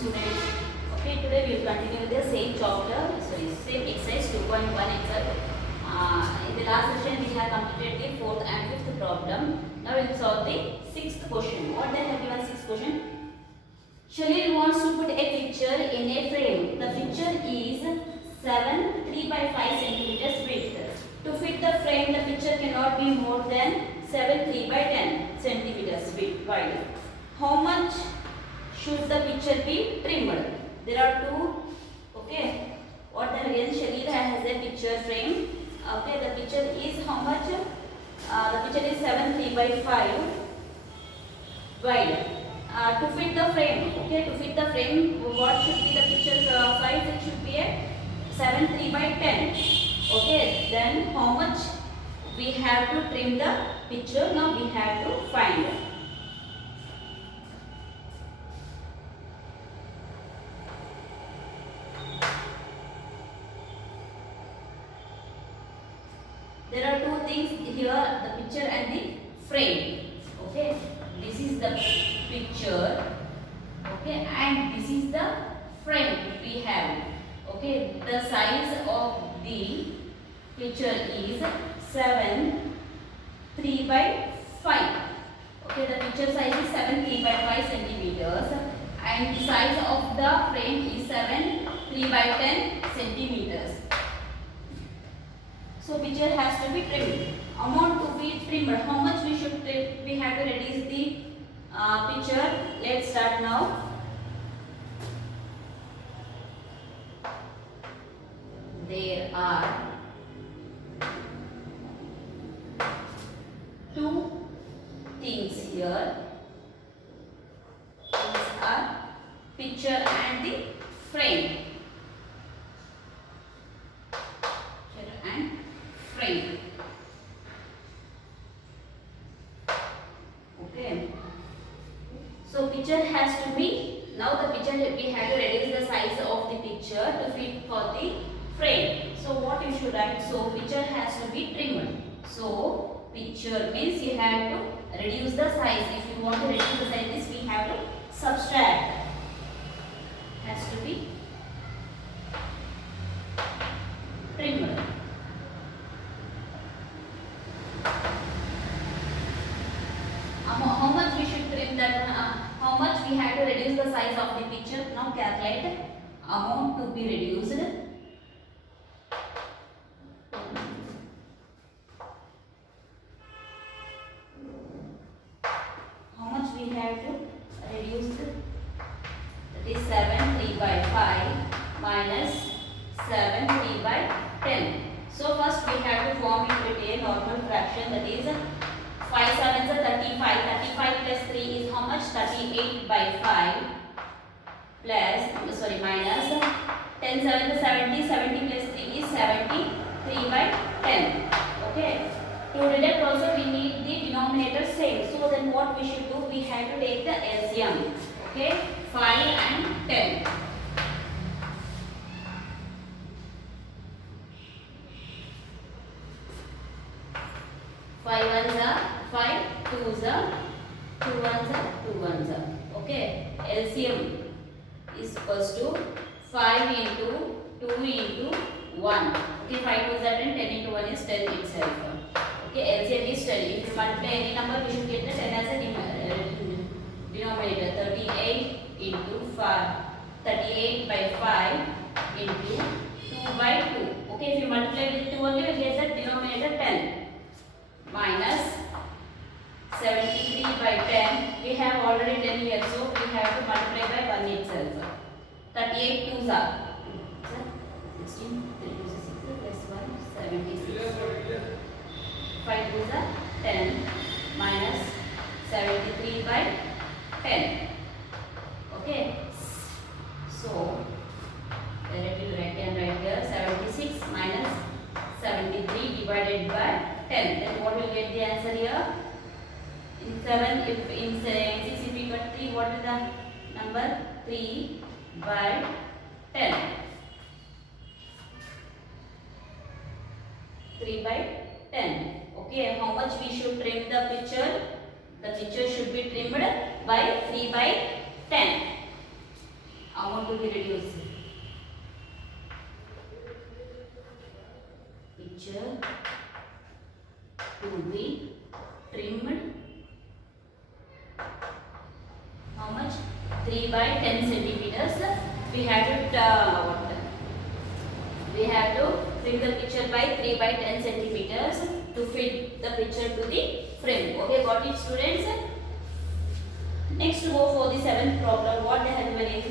students. Okay, today we will continue with the same chapter, same exercise 2.1 exercise. In the last session we have completed the fourth and fifth problem. Now we will solve the sixth question. What they have given sixth question? Shalil wants to put a picture in a frame. The picture is 7 3 by 5 centimeters width. To fit the frame, the picture cannot be more than 7 3 by 10 centimeters wide. How much should the picture be trimmed? There are two. Okay. What then again? Shalil has a picture frame. Okay. The picture is how much? The picture is 7 3 by 5 wide. To fit the frame. Okay. To fit the frame, what should be the picture size? It should be a 7 3 by 10. Okay. Then how much we have to trim the picture? Now we have to find. There are two things here, the picture and the frame. Okay, this is the picture. Okay, and this is the frame we have. Okay, the size of the picture is 7 3 by 5. Okay, the picture size is 7 3 by 5 centimeters and the size of the frame is 7 3 by 10 centimeters. So picture has to be trimmed. Amount to be trimmed. How much we should trim? We have to reduce the picture. Let's start now. There are two things here. These are picture and the frame. Okay. So picture has to be, now the picture we have to reduce the size of the picture to fit for the frame. So what you should write? So picture has to be trimmed. So picture means you have to reduce the size. If you want to reduce the size, this we have to subtract. Has to be trimmed. How much we should trim that? How much we have to reduce the size of the picture? Now calculate amount to be reduced. How much we have to reduce? That is 7 3 by 5 minus 7 3 by 10. So first we have to form it with a normal fraction, that is 5 7s are 35. 35 plus 3 is how much? 38 by 5 plus, minus 10 7 is 70. 70 plus 3 is 73 by 10. Okay. To deduct also we need the denominator same. So then what we should do? We have to take the LCM. Okay. 5 and 10. 5 ones are 5, 2s are 2 ones are 2 ones are. Okay. LCM is equals to 5 into 2 into 1. Okay. 5 2s are 10, 10 into 1 is 10 itself. Okay. LCM is 10. If you multiply any number, we should get the 10 as a denominator. 38 into 5. 38 by 5 into 2 by 2. Okay. If you multiply with 2 only, we get the denominator 10. Minus 73 by 10. We have already 10 here, so we have to multiply by 1 itself. 38 2s are 16, 3 2s are 6 plus 1, 76. 5 2s are 10 minus 73 by 10. Okay. So directly can write here 76 minus 73 divided by 10. Then what will get the answer here? In 7, if in 6 if we got 3, what is the number? 3 by 10. 3 by 10. Okay, how much we should trim the picture? The picture should be trimmed by 3 by 10. amount to be reduced. Picture to be trimmed. How much? 3 by 10 centimeters. We have to trim the picture by 3 by 10 centimeters to fit the picture to the frame. Okay, got it, students? Next, go for the seventh problem. What they have given is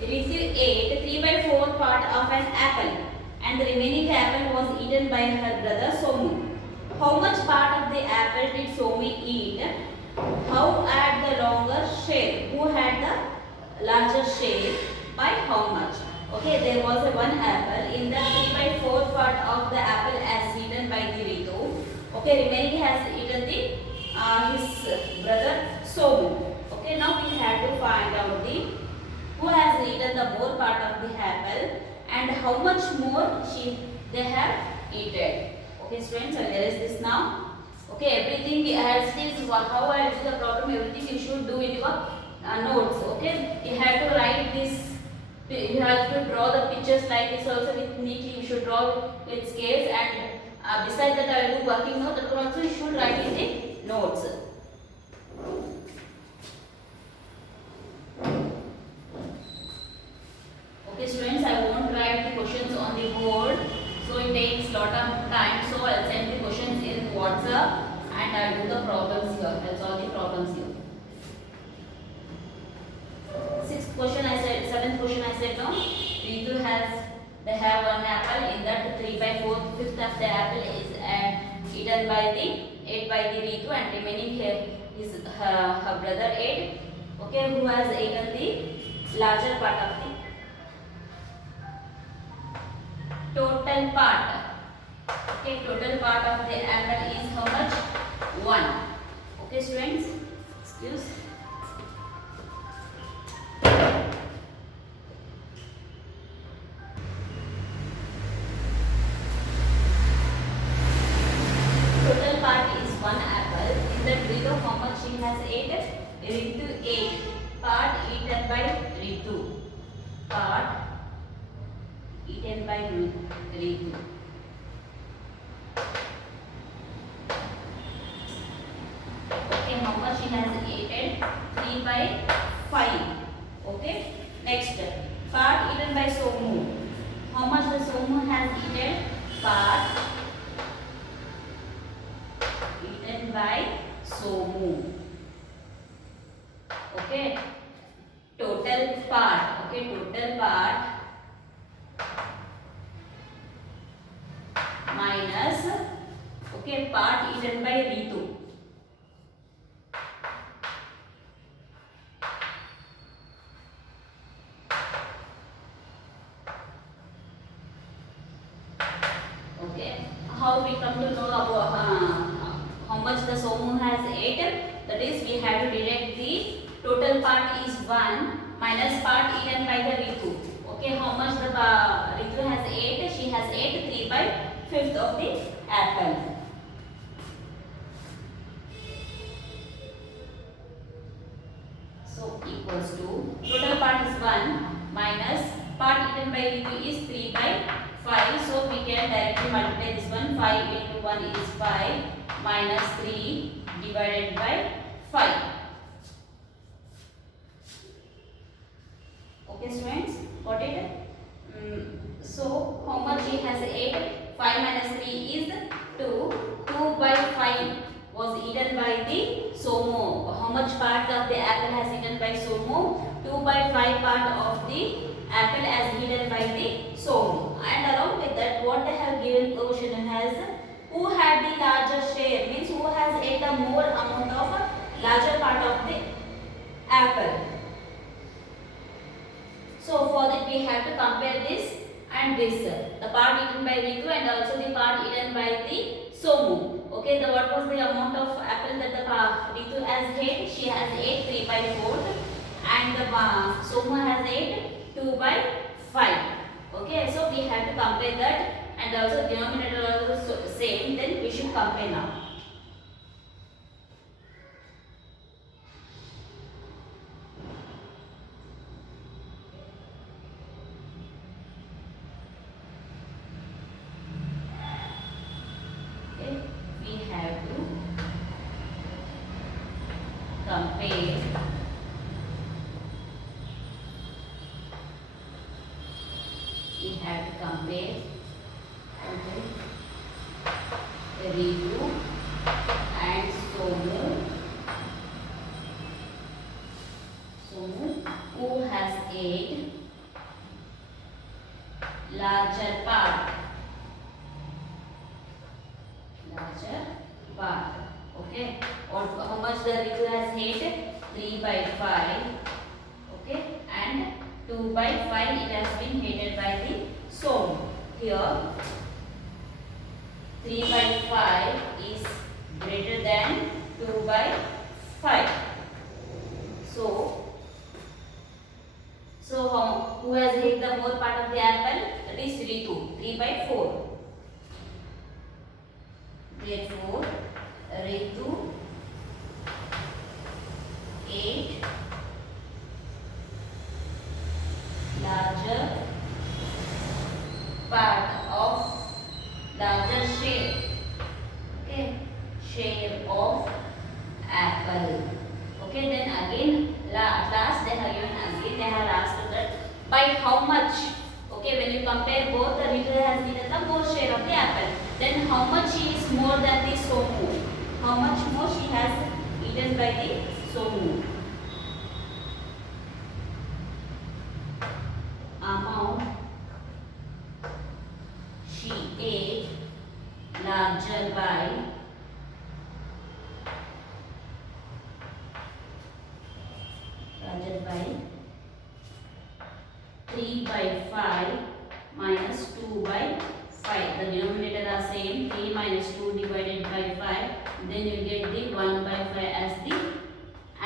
Ritu ate 3 by 4 part of an apple, and the remaining apple was eaten by her brother Somu. How much part of the apple did Somu eat? How at the longer share? Who had the larger share? By how much? Okay, there was a one apple. In the 3 by 4 part of the apple as eaten by the Ritu. Okay, remaining has eaten the his brother Somu. Okay, now we have to find out the who has eaten the more part of the apple and how much more they have eaten. Okay, students, I'll erase this now. Okay, everything as it is how I do the problem, everything you should do in your notes. Okay, you have to write this. You have to draw the pictures like this also with neatly. You should draw with scales, and besides that, I will do working note. That also you should write in the notes. Okay, students, I won't write the questions on the board, so it takes lot of time. So I'll send the questions in WhatsApp and I'll do the problems here. I'll solve the problems here. Sixth question I said, seventh question I said no. Ritu they have one apple. In that 3 by 4 fifth of the apple is eaten by ate by the Ritu, and remaining here is her brother ate. Okay, who has eaten the larger part of the total part. Okay, total part of the apple is how much? 1. Okay, students, excuse. Total part is 1 apple. In that Ritu, how much she has ate? Ritu ate. Part eaten by Ritu. Part eaten by Ritu. Okay, how much she has eaten? 3 by 5. Okay. Next, part eaten by Somu. How much the Somu has eaten? Part eaten by Somu. Okay. Total part. Okay, total part minus part eaten by Ritu. Okay, how we come to know about how much the Somu has eaten? That is, we have to deduct the total part is 1 minus part eaten by the Ritu. Okay, how much the Ritu has ate? She has ate 3 by 5th of the apple. So equals to total part is 1 minus part eaten by Ritu is 3 by 5. So we can directly multiply this one. 5 into 1 is 5 minus 3 divided by 5. Okay, students, got it? So how much he has ate? 5 minus 3 is 2. 2 by 5 was eaten by the Somu. How much part of the apple has eaten by Somu? 2 by 5 part of the apple as eaten by the Somu. And along with that, what they have given question has who had the larger share, means who has ate the more amount of larger part of the apple. So for that we have to compare this and this, the part eaten by Ritu and also the part eaten by the Somu. Okay, what was the amount of apple that the Ritu has ate? She has ate 3 by 4 and the Somu has ate 2 by 5. Okay, so we have to compare that, and also denominator also same, then we should compare now. compare okay, Ritu and Somu who has ate larger part. Okay, or how much the Ritu has ate? 3/5. Okay, and 2/5 it has been hated by the Somu. Here 3/5 is greater than 2/5. So who has ate the more part of the apple? That is Ritu. 3/4. Therefore, Ritu ate larger part of larger share. Okay, share of apple. Okay, then again last they have given again they have asked that by how much. Okay, when you compare both, the Ritu has eaten the more share of the apple. Then how much she is more than the Somu? How much more she has eaten by the Somu? Amount she ate larger by 3/5 minus 2/5. The denominator are same. 3 minus 2 divided by 5. Then you get the 1/5 as the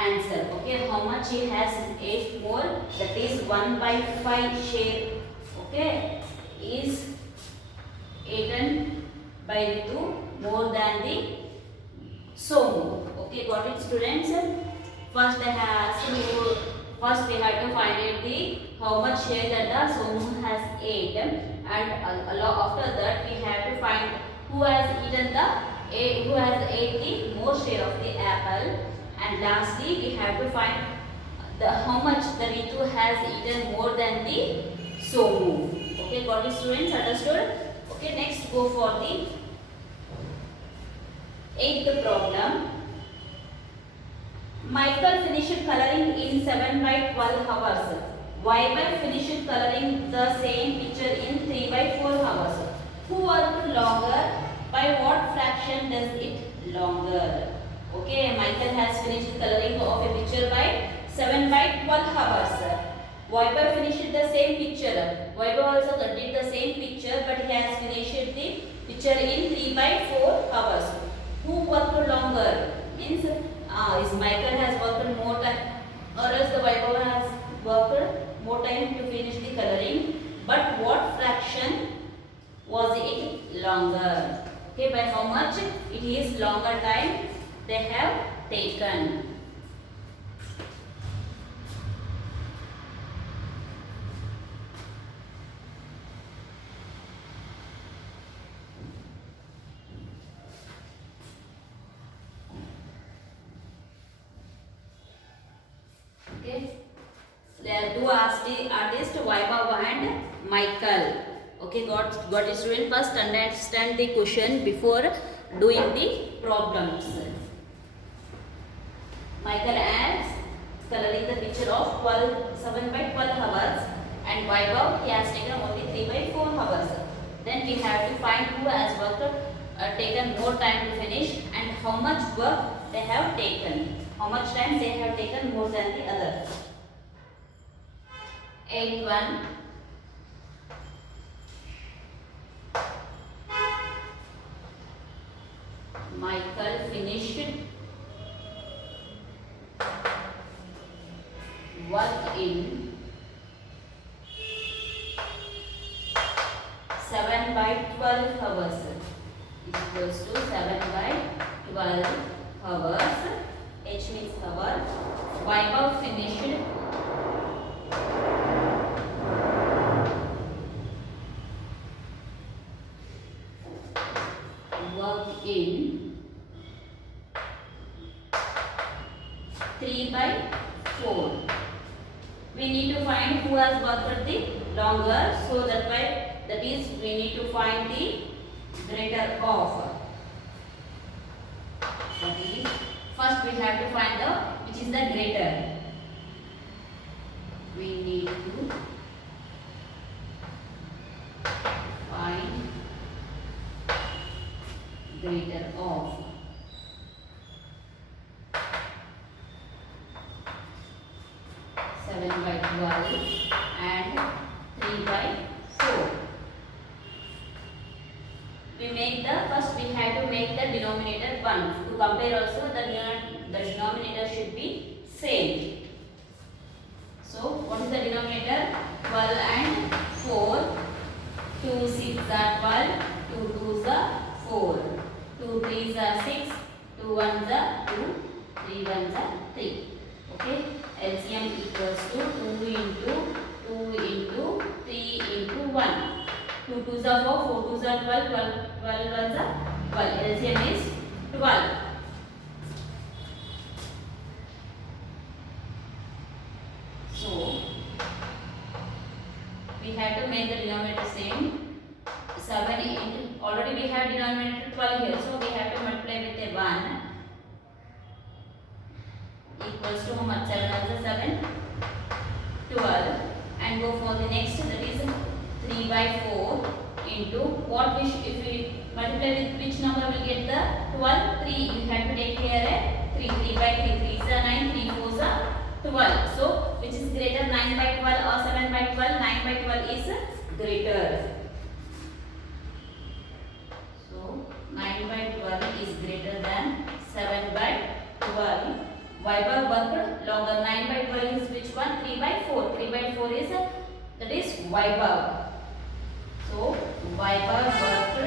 answer. Okay, how much he has ate more? That is 1/5 share. Okay, is eaten by Ritu more than the Somu. Okay, got it, students? First we have to find out the how much share that the Somu has ate, and after that we have to find who has ate the more share of the apple, and lastly we have to find how much the Ritu has eaten more than the Somu. Okay, got it, students? Understood? Okay, next go for the 8th problem. Michael finished coloring in 7/12 hours. Weber finished coloring the same picture in 3/4 hours. Who worked longer? By what fraction does it longer? Okay, Michael has finished coloring of a picture by 7/12 hours. Weber finished the same picture. Weber also did the same picture, but he has finished the picture in 3/4 hours. Who worked longer? Means is Michael has worked more time, or else the Weber has worked more time to finish the coloring. But what fraction was it longer? Okay, by how much it is longer time they have taken. Okay, there are two artists, Vaibhav and Michael. Okay, got it, student? First understand the question before doing the problems. Michael has coloring the picture of 7/12 hours, and Vaibhav he has taken only 3/4 hours. Then we have to find who has worked taken more time to finish, and how much work they have taken. How much time they have taken more than the other. 8/1. Michael finished work in 7/12 hours. Equals to 7/12 hours. H means hour. Vaibhav finished work in 3/4 3 by 4. We need to find who has worked the longer. So that is we need to find the greater of. That is, first we have to find the which is the greater. We need to find greater of. Seven by 12 and 3 by 4. We make the first we have to make the denominator 1. To compare also the denominator should be same. So what is the denominator? 12 and 4. 2 6 are 12. 2 2s are 4. 2 3s are 6. 2 1s are 2. 3 1s are 3. Okay. LCM equals to 2 into 3 into 1. 2 2s are 4. 4 2s are 12. 12 1s are 12. LCM is 12. So we have to make the denominator same. 7 into already we have denominator 12 here, so we have to multiply with a 1 equals to how much? 7 also 7 12 and go for the next, that is 3 by 4 into what we if we multiply with which number will get the 12? 3. You have to take here a 3. 3 by 3. 3 is 9. 3 4 is 12. So which is greater, 9 by 12 or 7 by 12? 9 by 12 is greater. So 9 by 12 is greater than 7 by 12. Viber worked longer. 9 by 12 is which one? 3 by 4. 3 by 4 is that is Viber. So Viber worked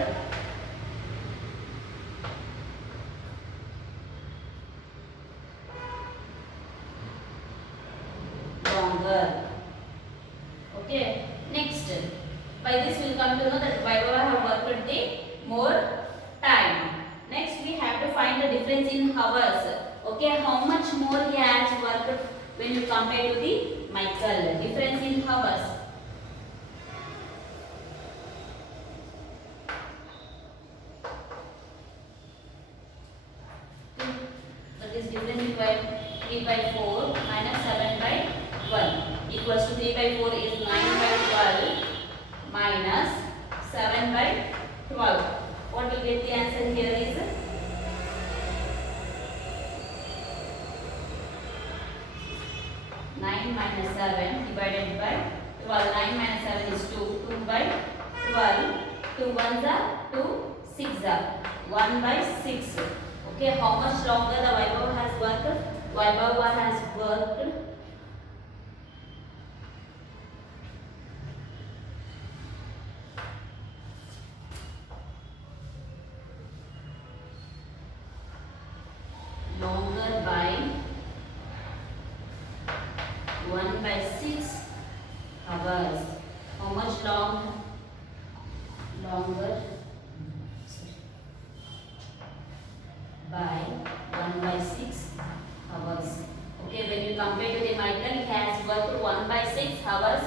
longer. Okay. Next, by this we will come to know that Viber have worked the more time. Next we have to find the difference in hours. Okay, how much more he has worked when you compare to the Michael? Difference in hours. That is difference between 3 by 4 minus 7 by 12 equals to 3 by 4 is 9 by 12 minus 7 by 12. What will get the answer here is 9 minus 7 divided by 12. 9 minus 7 is 2. 2 by 12. 2 1s are 2. 6 are 1 by 6. Okay, how much longer the Vaibhav has worked? Vaibhav has worked longer by 1 by 6 hours. How much longer? By 1 by 6 hours. Okay, when you compare to the Michael, he has worked 1 by 6 hours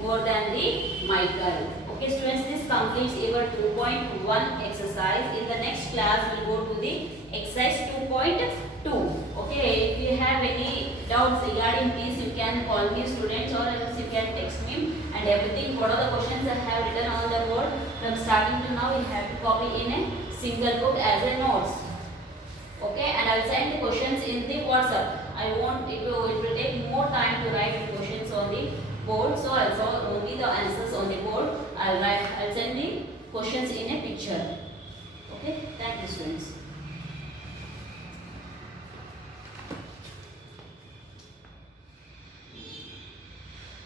more than the Michael. Okay, students, this completes our 2.1 exercise. In the next class, we will go to the exercise 2.2. Okay, if you have any doubts regarding this, you can call me, students, or else you can text me, and everything. What are the questions I have written on the board from starting to now, you have to copy in a single book as a notes. Okay, and I will send the questions in the WhatsApp. I want it will take more time to write the questions on the board, so I'll solve only the answers on the board. I'll send the questions in a picture. Okay, thank you, students.